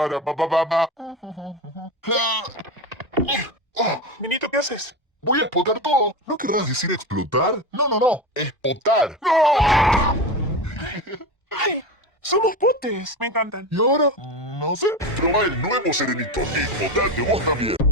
Para pa pa pa pa. Minito, ¿qué haces? Voy a explotar todo. ¿No querrás decir explotar? No, no, no. Explotar. ¡No! ¡Ay! Somos potes. Me encantan. ¿Y ahora? No sé. Proba el nuevo Serenito y potate vos también.